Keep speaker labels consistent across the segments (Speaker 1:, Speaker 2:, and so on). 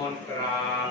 Speaker 1: มนต์กราบ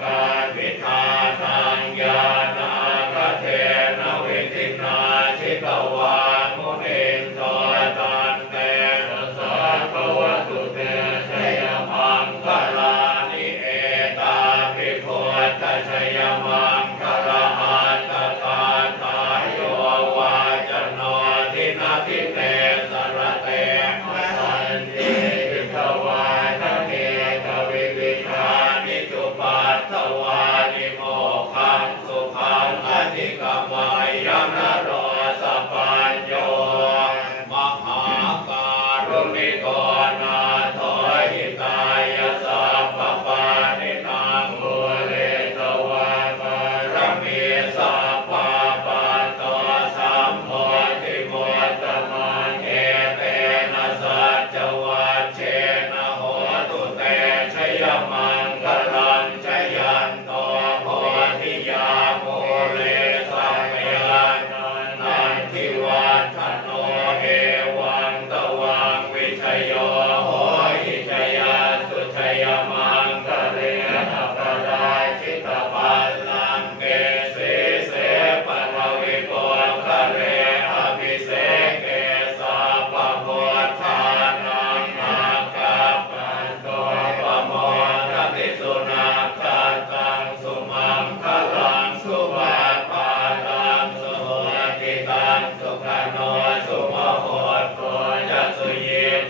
Speaker 1: Maranatha.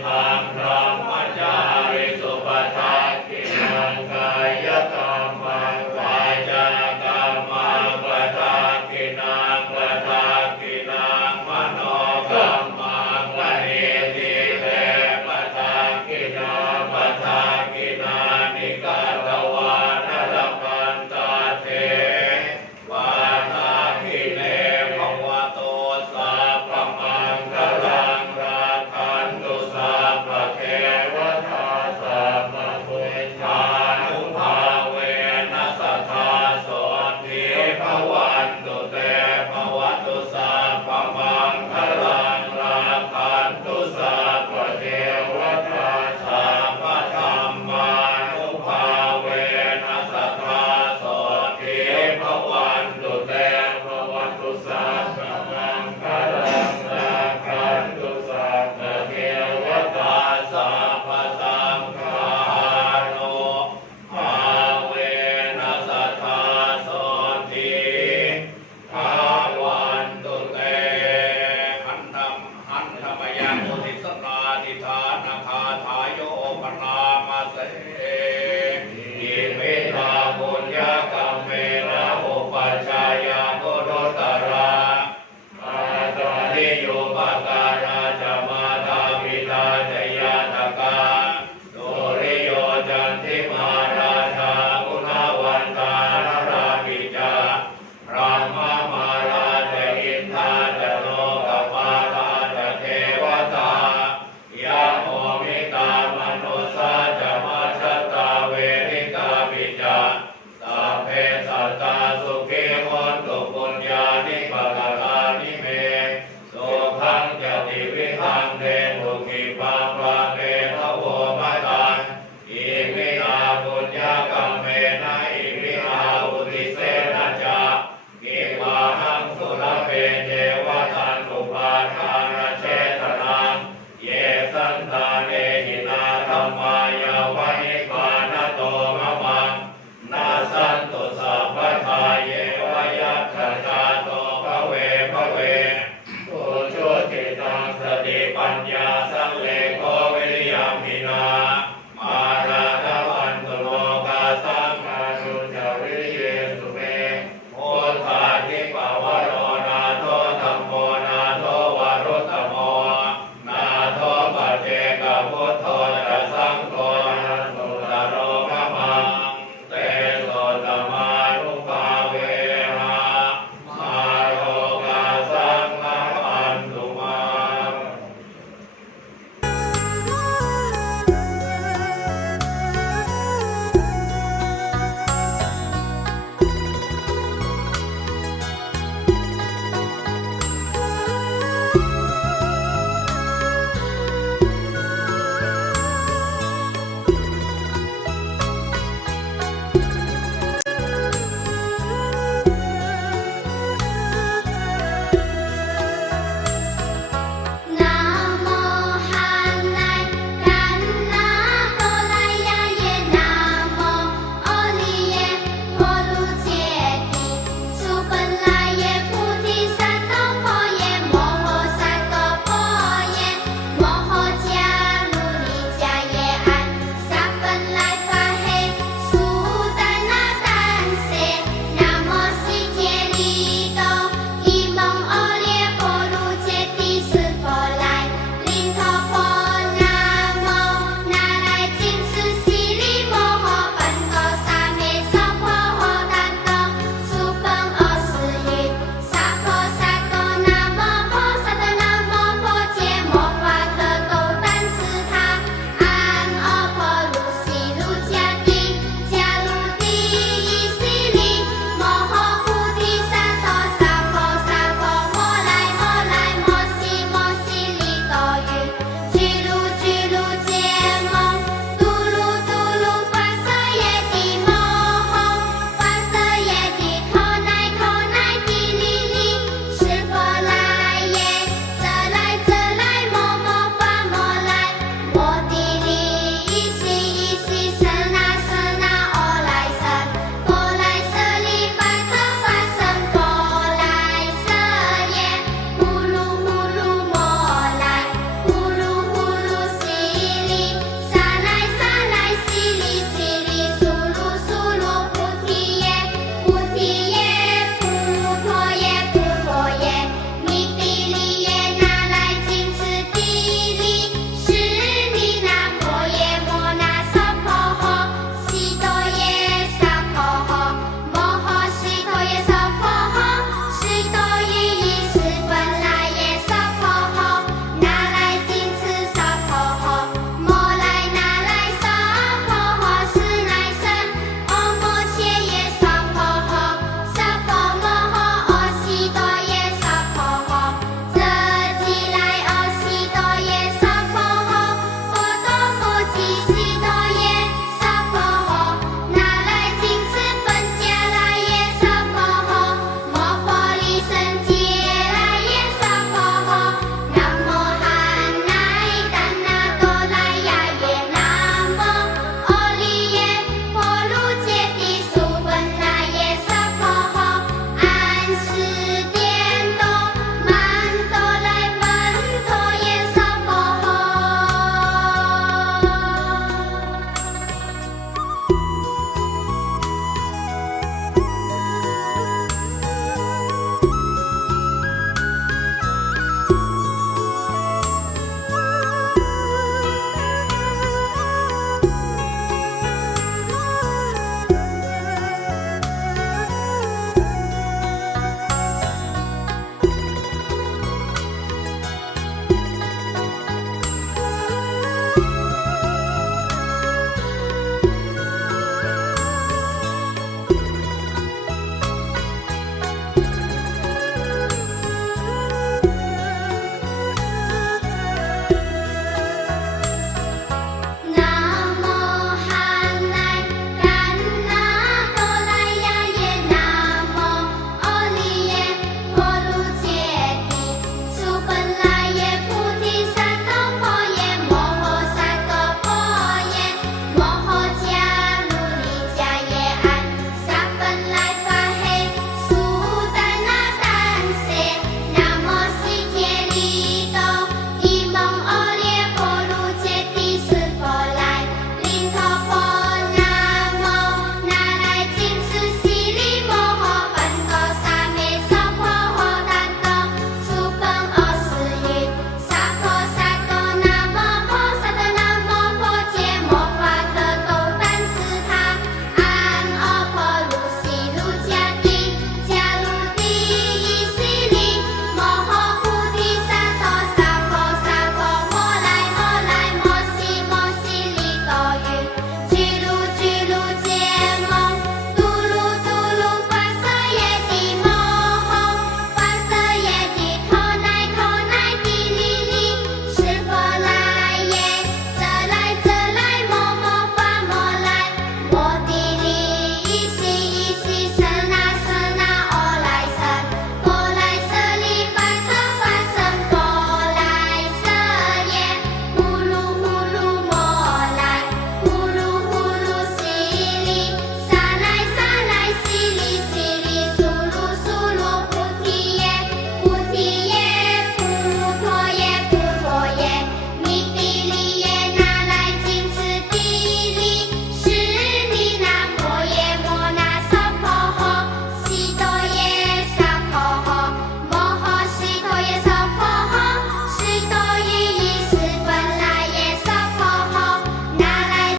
Speaker 1: ทางใด